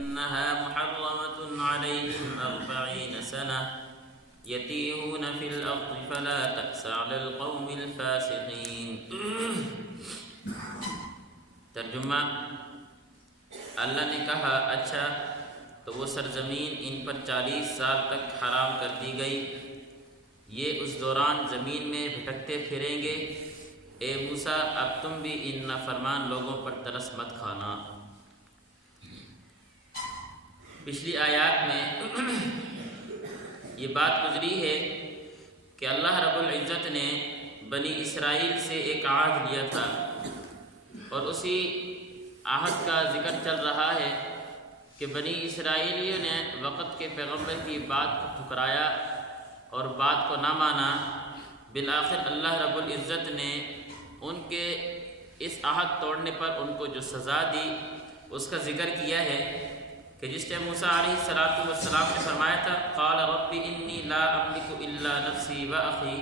إنها محرمة عليهم 40 سنة يتيهون في الأرض فلا تأس على القوم الفاسقين۔ ترجمہ: اللہ نے کہا اچھا تو وہ سرزمین ان پر 40 سال تک حرام کر دی گئی، یہ اس دوران زمین میں بھٹکتے پھریں گے۔ اے موسیٰ اب تم بھی ان نافرمان لوگوں پر ترس مت کھانا۔ پچھلی آیات میں یہ بات گزری ہے کہ اللہ رب العزت نے بنی اسرائیل سے ایک عہد لیا تھا، اور اسی عہد کا ذکر چل رہا ہے کہ بنی اسرائیلیوں نے وقت کے پیغمبر کی بات کو ٹھکرایا اور بات کو نہ مانا۔ بالآخر اللہ رب العزت نے ان کے اس عہد توڑنے پر ان کو جو سزا دی اس کا ذکر کیا ہے کہ جس ٹائم موسیٰ علیہ السلام نے فرمایا تھا قال رب انی لا املک الا نفسی و اخی،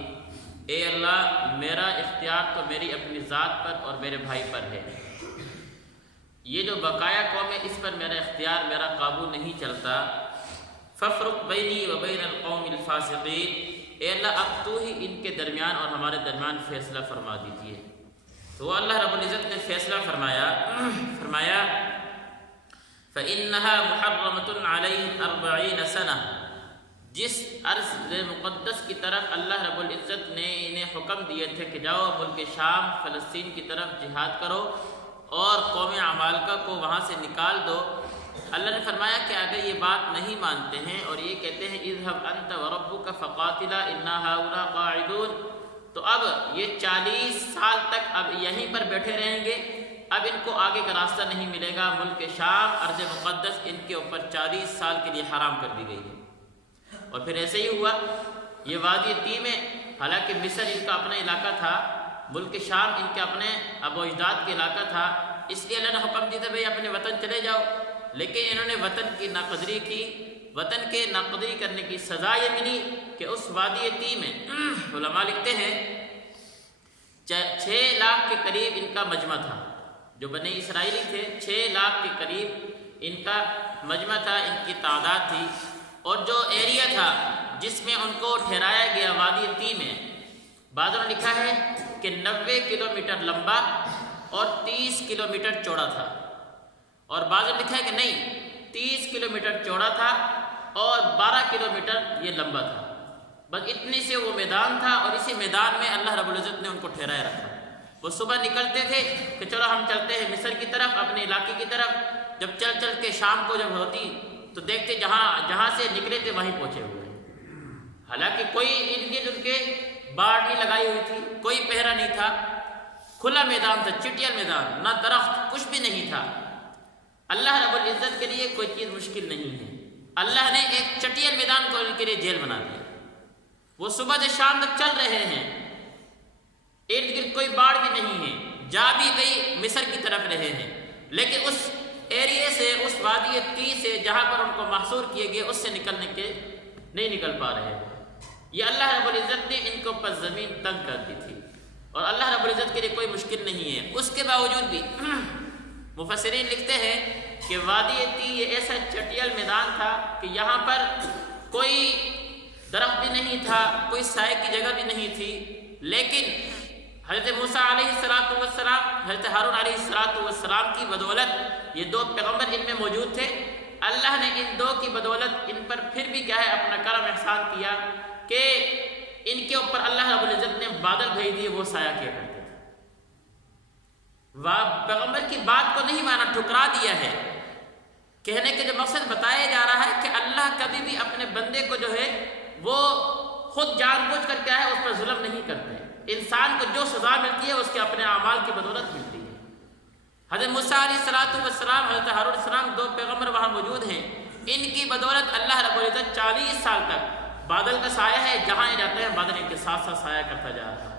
اے اللہ میرا اختیار تو میری اپنی ذات پر اور میرے بھائی پر ہے، یہ جو بقایا قوم ہے اس پر میرا اختیار، میرا قابو نہیں چلتا۔ فافرق بینی و بین القوم الفاسقین، اے اللہ اب تو ہی ان کے درمیان اور ہمارے درمیان فیصلہ فرما دیجیے۔ تو اللہ رب العزت نے فیصلہ فرمایا فَإِنَّهَا مُحَرَّمَةٌ عَلَيْهِمْ 40 سَنَةً، جس ارض مقدس کی طرف اللہ رب العزت نے انہیں حکم دیے تھے کہ جاؤ ملک شام فلسطین کی طرف جہاد کرو اور قوم عمالقہ کو وہاں سے نکال دو، اللہ نے فرمایا کہ اگر یہ بات نہیں مانتے ہیں اور یہ کہتے ہیں اذهب انت وربك فقاتلا انا هؤلاء قاعدون، تو اب یہ 40 سال تک اب یہیں پر بیٹھے رہیں گے، اب ان کو آگے کا راستہ نہیں ملے گا۔ ملک شام ارض مقدس ان کے اوپر 40 سال کے لیے حرام کر دی گئی ہے۔ اور پھر ایسے ہی ہوا، یہ وادی تیم میں حالانکہ مصر ان کا اپنا علاقہ تھا، ملک شام ان کے اپنے ابو اجداد کے علاقہ تھا، اس لیے اللہ نے حکم دیا تھا بھئی اپنے وطن چلے جاؤ، لیکن انہوں نے وطن کی ناقدری کی۔ وطن کے ناقدری کرنے کی سزا یہ ملی کہ اس وادی تیم میں علماء لکھتے ہیں 6 لاکھ کے قریب ان کا مجمع تھا، جو بنی اسرائیلی تھے 6 لاکھ کے قریب ان کا مجمع تھا، ان کی تعداد تھی۔ اور جو ایریا تھا جس میں ان کو ٹھہرایا گیا وادی تیم میں، بعضوں نے لکھا ہے کہ 90 کلومیٹر لمبا اور 30 کلومیٹر چوڑا تھا، اور بعضوں نے لکھا ہے کہ نہیں 30 کلومیٹر چوڑا تھا اور 12 کلومیٹر یہ لمبا تھا، بس اتنی سے وہ میدان تھا، اور اسی میدان میں اللہ رب العزت نے ان کو ٹھہرایا رکھا۔ وہ صبح نکلتے تھے کہ چلو ہم چلتے ہیں مصر کی طرف، اپنے علاقے کی طرف، جب چل کے شام کو جب ہوتی تو دیکھتے جہاں سے نکلے تھے وہیں پہنچے ہوئے، حالانکہ کوئی ارد گرد ان کے باڑ نہیں لگائی ہوئی تھی، کوئی پہرا نہیں تھا، کھلا میدان تھا، چٹیل میدان، نہ درخت کچھ بھی نہیں تھا۔ اللہ رب العزت کے لیے کوئی چیز مشکل نہیں ہے، اللہ نے ایک چٹیل میدان کو ان کے لیے جیل بنا دیا۔ وہ صبح سے شام تک چل رہے ہیں، ارد گرد کوئی باڑ بھی نہیں ہے، جا بھی کئی مصر کی طرف رہے ہیں، لیکن اس ایریے سے، اس وادی تی سے جہاں پر ان کو محصور کیے گئے اس سے نکلنے کے نہیں نکل پا رہے ہیں۔ یہ اللہ رب العزت نے ان کے اوپر زمین تنگ کر دی تھی، اور اللہ رب العزت کے لیے کوئی مشکل نہیں ہے۔ اس کے باوجود بھی مفسرین لکھتے ہیں کہ وادی تی یہ ایسا چٹیل میدان تھا کہ یہاں پر کوئی درخت بھی نہیں تھا، کوئی سائے کی جگہ بھی نہیں تھی، لیکن حضرت موسیٰ علیہ السلام، حضرت ہارون علیہ السلام کی بدولت یہ 2 پیغمبر ان میں موجود تھے، اللہ نے ان 2 کی بدولت ان پر پھر بھی کیا ہے اپنا کرم احسان کیا کہ ان کے اوپر اللہ رب العزت نے بادل بھیج دیے، وہ سایہ کیا کرتے تھے۔ پیغمبر کی بات کو نہیں مانا، ٹھکرا دیا ہے۔ کہنے کے جو مقصد بتایا جا رہا ہے کہ اللہ کبھی بھی اپنے بندے کو جو ہے وہ خود جان بوجھ کر کیا ہے اس پر ظلم نہیں کرتے۔ انسان کو جو سزا ملتی ہے اس کے اپنے اعمال کی بدولت ملتی ہے۔ حضرت موسیٰ علیہ السلام، حضرت ہارون علیہ السلام 2 پیغمبر وہاں موجود ہیں، ان کی بدولت اللہ رب العزت 40 سال تک بادل کا سایہ ہے، جہاں جاتے ہیں بادل ان کے ساتھ ساتھ سایہ کرتا جا رہا ہے۔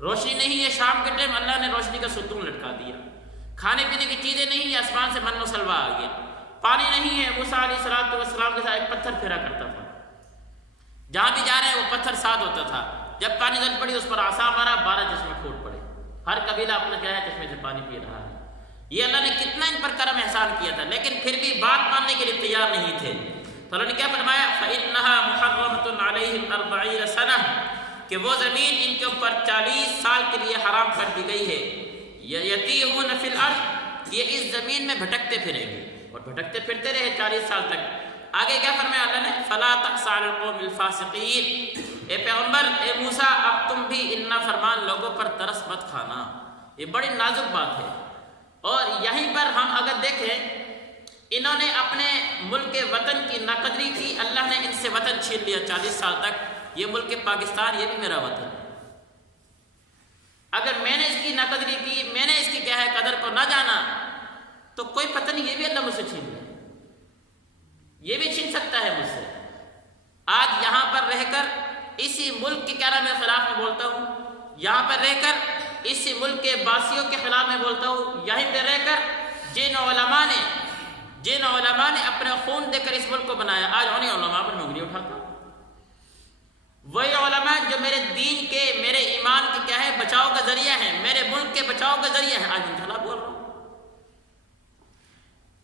روشنی نہیں ہے، شام کے ٹائم اللہ نے روشنی کا ستون لٹکا دیا، کھانے پینے کی چیزیں نہیں ہے، آسمان سے من و سلوا آ گیا، پانی نہیں ہے، موسیٰ علیہ السلام کے ساتھ ایک پتھر پھیرا کرتا تھا، جہاں بھی جا رہے ہیں وہ پتھر ساتھ ہوتا تھا، جب پانی ضرورت پڑی اس پر عصا مارا، 12 چشمے پھوٹ پڑے، ہر قبیلہ اپنا کیا ہے چشمے سے پانی پی رہا ہے۔ یہ اللہ نے کتنا ان پر کرم احسان کیا تھا، لیکن پھر بھی بات ماننے کے لیے تیار نہیں تھے. تو اللہ نے کیا فرمایا؟ فَإِنَّهَا مُحَرَّمَةٌ عَلَيْهِمْ 40 سَنَةً کہ وہ زمین ان کے اوپر 40 سال کے لیے حرام کر دی گئی ہے. يَتِيهُونَ فِي الْأَرْضِ یہ اس زمین میں بھٹکتے پھریں گے، اور بھٹکتے پھرتے رہے 40 سال تک. آگے کیا فرمایا اللہ نے؟ فَلَا تَأْسَ عَلَى الْقَوْمِ الْفَاسِقِينَ اے پیغمبر، اے موسیٰ، اب تم بھی ان نافرمان لوگوں پر ترس مت کھانا. یہ بڑی نازک بات ہے. اور یہیں پر ہم اگر دیکھیں، انہوں نے اپنے ملک وطن کی ناقدری کی، اللہ نے ان سے وطن چھین لیا 40 سال تک. یہ ملک پاکستان، یہ بھی میرا وطن ہے. اگر میں نے اس کی ناقدری کی، میں نے اس کی کیا ہے قدر کو نہ جانا، تو کوئی پتہ نہیں، یہ بھی اللہ مجھ سے چھین لے، یہ بھی چھین سکتا ہے مجھ سے. آج یہاں پر رہ کر اسی ملک کے کیا نام کے خلاف میں بولتا ہوں، یہاں پر رہ کر اسی ملک کے باسیوں کے خلاف میں بولتا ہوں. یہیں پہ رہ کر جن علماء نے اپنے خون دے کر اس ملک کو بنایا، آج انہیں علماء پر میں انگلی اٹھاتا ہوں. وہی علماء جو میرے دین کے، میرے ایمان کے کیا ہے بچاؤ کا ذریعہ ہیں، میرے ملک کے بچاؤ کا ذریعہ ہے، آج ان کے خلاف بول رہا ہوں.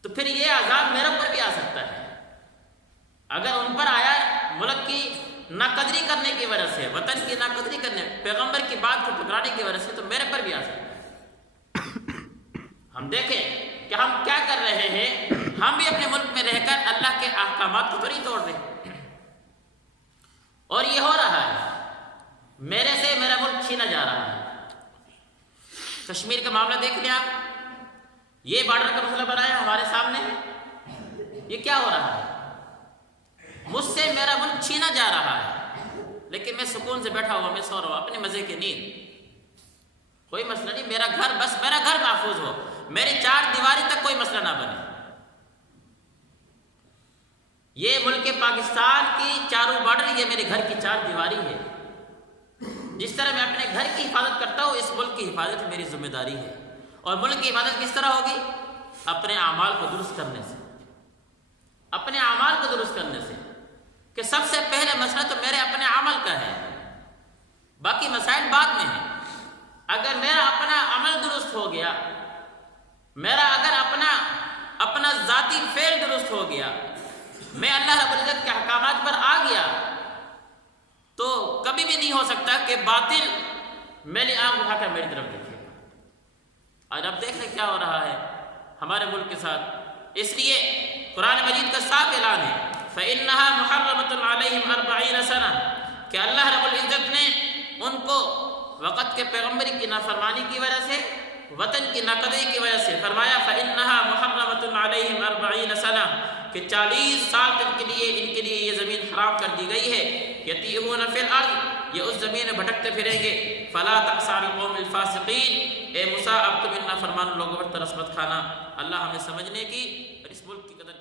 تو پھر یہ عذاب میرے پر بھی آ سکتا ہے. اگر ان پر آیا ملک کی ناقدری کرنے کی وجہ سے، وطن کی ناقدری کرنے، پیغمبر کی بات کو ٹکرانے کی وجہ سے، تو میرے پر بھی آ سکتا ہے. ہم دیکھیں کہ ہم کیا کر رہے ہیں. ہم بھی اپنے ملک میں رہ کر اللہ کے احکامات کو تھوڑی توڑ رہے ہیں، اور یہ ہو رہا ہے. میرے سے میرا ملک چھینا جا رہا ہے. کشمیر کا معاملہ دیکھ لیا آپ، یہ بارڈر کا مسئلہ بنایا ہمارے سامنے. یہ کیا ہو رہا ہے؟ مجھ سے میرا ملک چھینا جا رہا ہے، لیکن میں سکون سے بیٹھا ہوا، میں سو رہا ہوں اپنے مزے کی نیند. کوئی مسئلہ نہیں، میرا گھر، بس میرا گھر محفوظ ہو، میری 4 دیواری تک کوئی مسئلہ نہ بنے. یہ ملک پاکستان کی چاروں بارڈر، یہ میرے گھر کی 4 دیواری ہے. جس طرح میں اپنے گھر کی حفاظت کرتا ہوں، اس ملک کی حفاظت میری ذمہ داری ہے. اور ملک کی حفاظت کس طرح ہوگی؟ اپنے اعمال کو درست کرنے سے، اپنے اعمال کو درست کرنے سے. کہ سب سے پہلے مسئلہ تو میرے اپنے عمل کا ہے، باقی مسائل بعد میں ہیں. اگر میرا اپنا عمل درست ہو گیا، میرا اگر اپنا ذاتی فعل درست ہو گیا، میں اللہ رب العزت کے احکامات پر آ گیا، تو کبھی بھی نہیں ہو سکتا کہ باطل میری آنکھ اٹھا کر میری طرف دیکھے. اور اب دیکھ رہے کیا ہو رہا ہے ہمارے ملک کے ساتھ. اس لیے قرآن مجید کا صاف اعلان ہے، فَإِنَّهَا مُحَرَّمَةٌ عَلَيْهِمْ 40 سَنَةً کہ اللہ رب العزت نے ان کو وقت کے پیغمبری کی نافرمانی کی وجہ سے، وطن کی ناقدری کی وجہ سے فرمایا فَإِنَّهَا مُحَرَّمَةٌ عَلَيْهِمْ 40 سَنَةً کہ 40 سال تک کے لیے ان کے لیے یہ زمین حرام کر دی گئی ہے. يَتِيهُونَ فِي الْأَرْضِ یہ اس زمین میں بھٹکتے پھریں گے. فَلَا تَأْسَ عَلَى الْقَوْمِ الْفَاسِقِينَ اے موسیٰ اب تم ان نافرمان لوگوں پر ترس مت کھانا. اللہ ہمیں سمجھنے کی اور اس ملک کی قدر